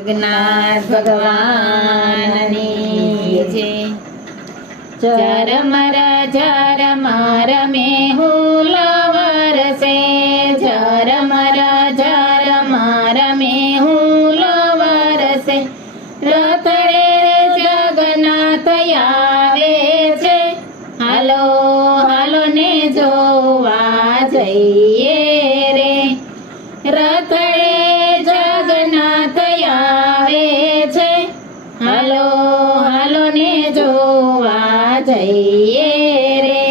જગન્નાથ ભગવાનની જય। ઝરમર મેહુલ વરસે, ઝરમર મેહુલ વરસે, રથડે જગન્નાથ આવે છે, હાલો હાલો ને જોવા જઈએ રે। રથડે જગન્નાથ આવે છે, હાલો હાલો ને જોવા જઈએ રે।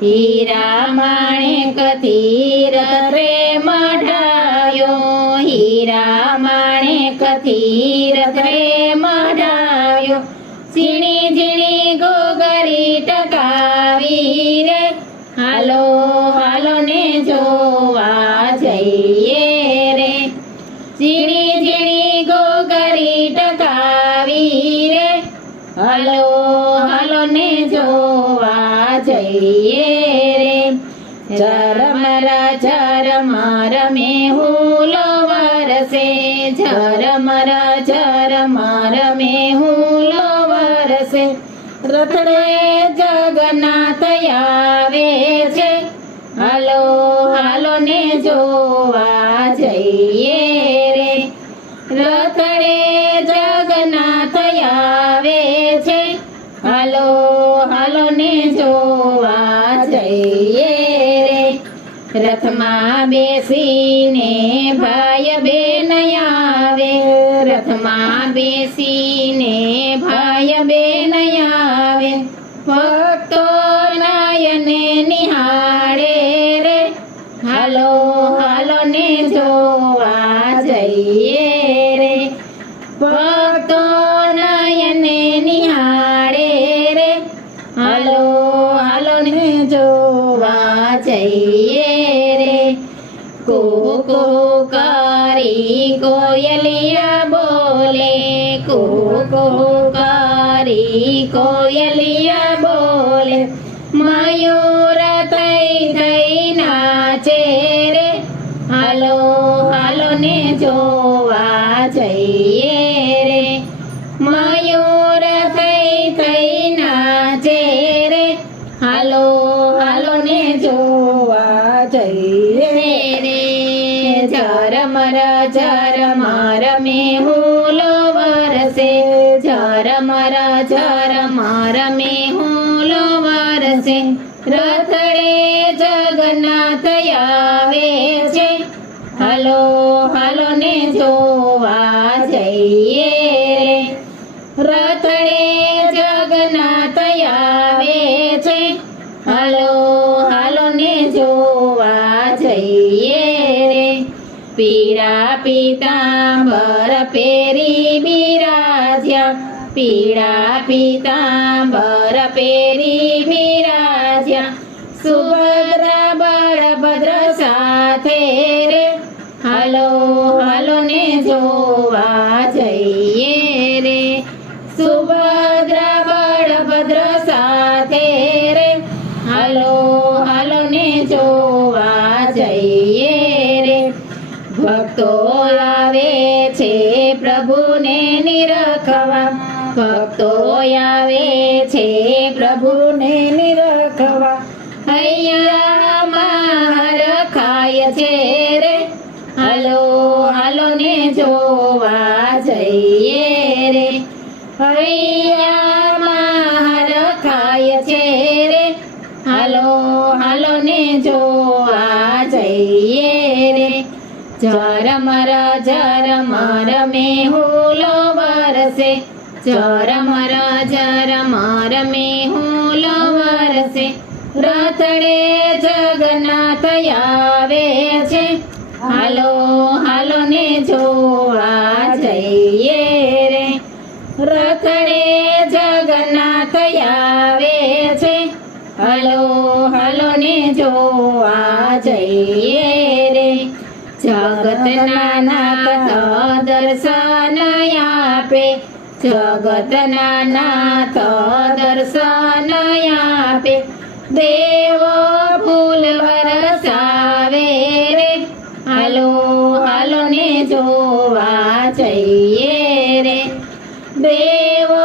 હીરા માણેકથી રથ રે મઢાયો, હીરા માણેકથી રથ રે મઢાયો, ઝીણી ઝીણી ઘોઘરી ટકાવી રે, હાલો હાલો ને જોવા જઈએ રે। ઝીણી ઝીણી ઘોઘરી ટકાવી રે, હાલો હાલો ને જોવા જઈએ રે। ઝરમર મેહુલ વરસે, ઝરમર મેહુલ વરસે, રથડે જગન્નાથ આવે છે, હાલો હાલો ને જોવા જઈએ રે। રથડે જગન્નાથ આવે છે, હાલો હાલો ને જોવા જઈએ રે। રથમાં બેસીને ભાઈ બેન આવે, રથમાં બેસીને ભાઈ બેન આવે, ભક્તો નયને નિહાળે રે, હાલો હાલો ને જોવા જઈએ રે। ભક્તો નયને નિહાળે રે, હાલો હાલો ને જોવા જઈએ રે। કુહુ કુહુ કરી કોયલિયા બોલે, કુહુ કુહુ કરી કોયલિયા બોલે, મયુર થઈ થઈ નાચે રે, હાલો હાલો ને જોવા જઈએ રે। મયુર થઈ થઈ નાચે રે, હાલો હાલો ને જોવા જઈએ રે। ઝરમર મેહુલ વરસે, ઝરમર મેહુલ વરસે, રથડે જગન્નાથ આવે છે, હાલો હાલો ને જોવા જઈએ રે। રથડે જગન્નાથ આવે છે, હાલો હાલો ને જોવા જઈએ રે। પીળા પીતાંબર પહેરી બિરાજ્યા, પીળા પીતાંબર પહેરી બિરાજ્યા, સુભદ્રા બળભદ્ર સાથે રે, હાલો હાલો ને જોવા જઈએ રે। સુભદ્રા બળભદ્ર સાથે રે, હાલો હાલો ને જોવા જઈએ રે। ભક્તો આવે છે પ્રભુને નિરખવા, ભક્તો આવે છે પ્રભુને નિરખવા, હૈયામાં હરખાય છે રે, હાલો હાલો ને જોવા જઈએ રે। હૈયામાં હરખાય છે રે, હાલો હાલો ને જોવા જઈએ રે। ઝરમર મેહુલ વરસે, ઝરમર મેહુલ વરસે, રથડે જગન્નાથ આવે છે, હાલો હાલો ને જોવા જઈએ રે। રથડે જગન્નાથ આવે છે, હાલો હાલો ને જોવા જઈએ રે। જગતના નાથ દર્શન આપે, જગતના નાથ દર્શન આપે, દેવો ફૂલ વરસાવે રે, હાલો હાલો ને જોવા જઈએ દેવો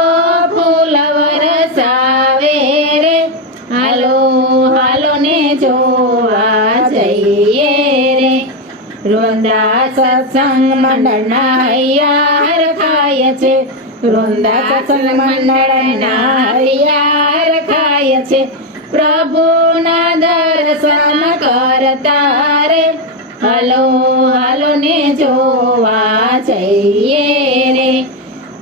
ફૂલ વરસાવે રે હાલો હાલો ને જોવા જઈએ રે વૃંદા સત્સંગ મંડળના હૈયાર ખાય છે વૃંદા સત્સંગ મંડળના હૈયાર ખાય છે પ્રભુના દર્શન કરતા રે હાલો હાલો ને જોવા જઈએ રે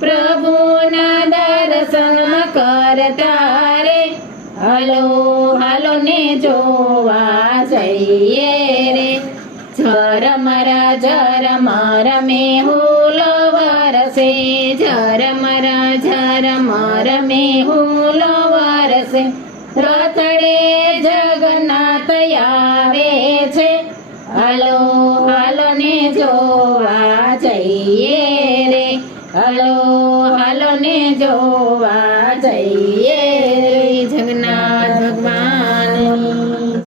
પ્રભુના દર્શન કરતા રે હાલો હાલો ને જોવા જઈએ રે ઝરમર મેહુલો વરસે ઝરમર મેહુલો વરસે રથડે જગન્નાથ આવે છે હાલો હાલો ને જોવા જઈએ રે હાલો હાલો ને જોવા જઈએ